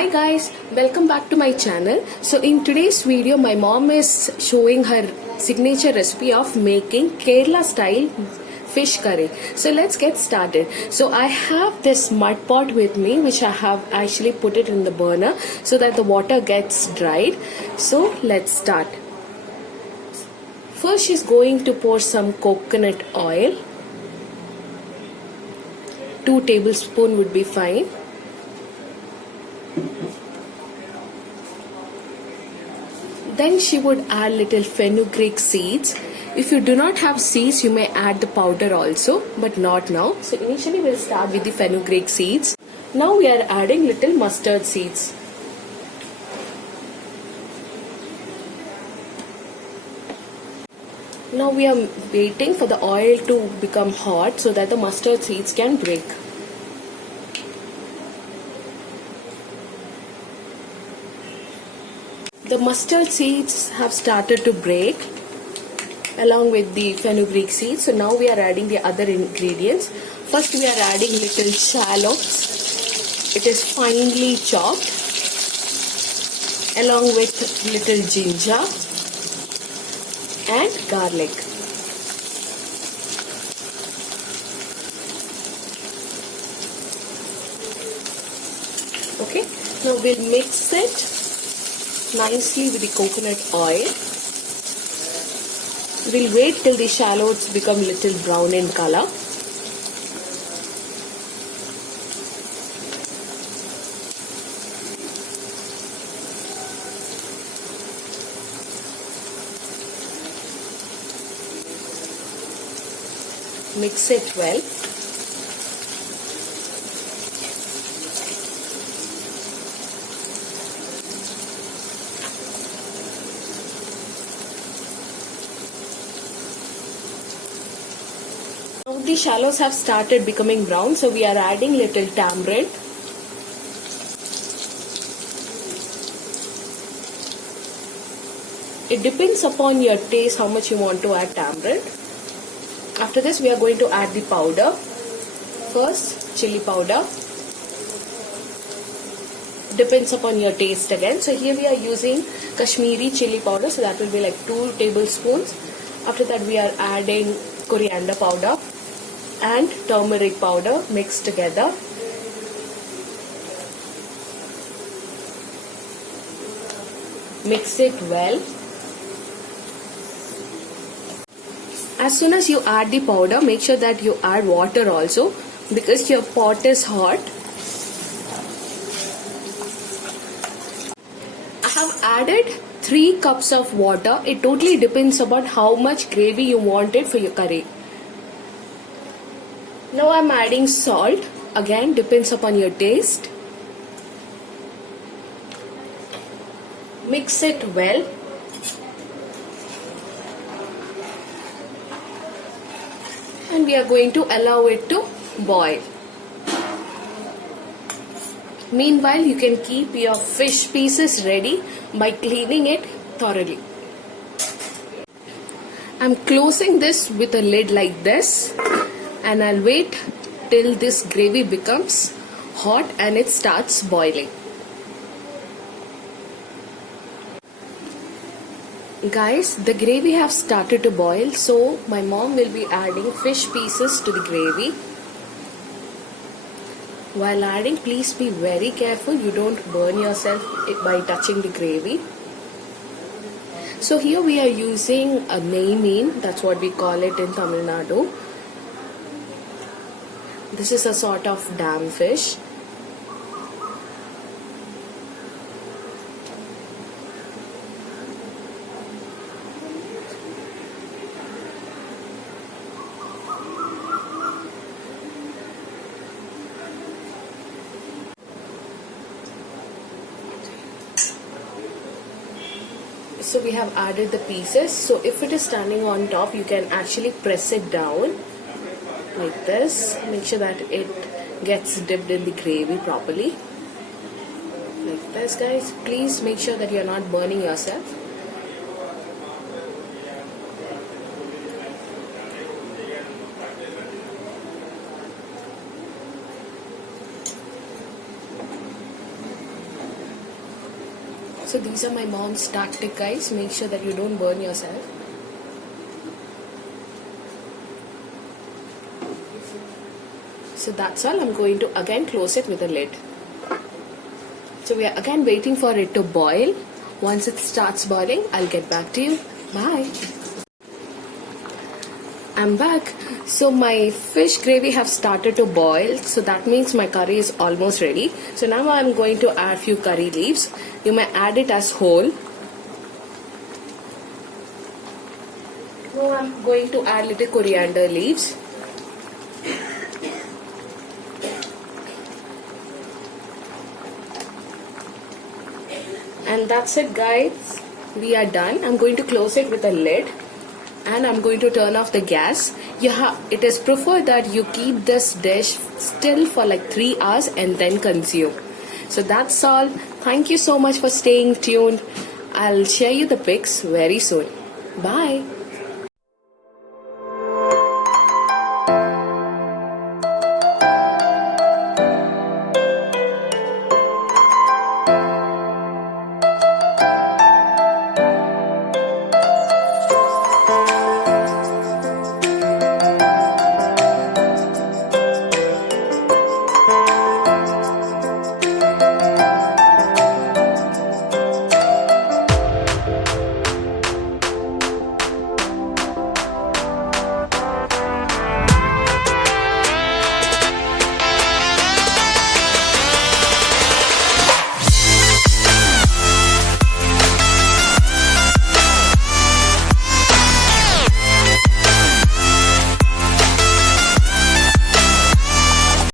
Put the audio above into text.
Hi guys, welcome back to my channel. So in today's video my mom is showing her signature recipe of making Kerala style fish curry. So let's get started. So I have this mud pot with me which I have actually put it in the burner so that the water gets dried. So let's start. First she's going to pour some coconut oil. 2 tablespoons would be fine. Then she would add little fenugreek seeds. If you do not have seeds, you may add the powder also, but not now. So initially we'll start with the fenugreek seeds. Now we are adding little mustard seeds. Now we are waiting for the oil to become hot so that the mustard seeds can break. The mustard seeds have started to break along with the fenugreek seeds. So now we are adding the other ingredients. First we are adding little shallots. It is finely chopped along with little ginger and garlic. Okay, now we'll mix it nicely with the coconut oil. We'll wait till the shallots become little brown in color. Mix it well. Now the shallots have started becoming brown, so we are adding little tamarind. It depends upon your taste how much you want to add tamarind. After this we are going to add the powder. First chili powder. Depends upon your taste again. So here we are using Kashmiri chili powder, so that will be like 2 tablespoons. After that we are adding coriander powder and turmeric powder mixed together. Mix it well. As soon as you add the powder, make sure that you add water also because your pot is hot. I have added 3 cups of water. It totally depends about how much gravy you wanted for your curry. Now I am adding salt. Again, depends upon your taste. Mix it well. And we are going to allow it to boil. Meanwhile, you can keep your fish pieces ready by cleaning it thoroughly. I'm closing this with a lid like this, and I'll wait till this gravy becomes hot and it starts boiling. Guys, the gravy have started to boil, so my mom will be adding fish pieces to the gravy. While adding, please be very careful you don't burn yourself by touching the gravy. So here we are using a nai, that's what we call it in Tamil Nadu. This is a sort of dam fish. So we have added the pieces. So if it is standing on top, you can actually press it down like this. Make sure that it gets dipped in the gravy properly. Like this, guys. Please make sure that you are not burning yourself. So these are my mom's tactic, guys. Make sure that you don't burn yourself. So that's all. I'm going to again close it with a lid. So we are again waiting for it to boil. Once it starts boiling, I'll get back to you. Bye. I'm back. So my fish gravy have started to boil. So that means my curry is almost ready. So now I'm going to add few curry leaves. You may add it as whole. Now I'm going to add little coriander leaves. And that's it, guys. We are done. I'm going to close it with a lid. And I'm going to turn off the gas. It is preferred that you keep this dish still for like 3 hours and then consume. So that's all. Thank you so much for staying tuned. I'll share you the pics very soon. Bye.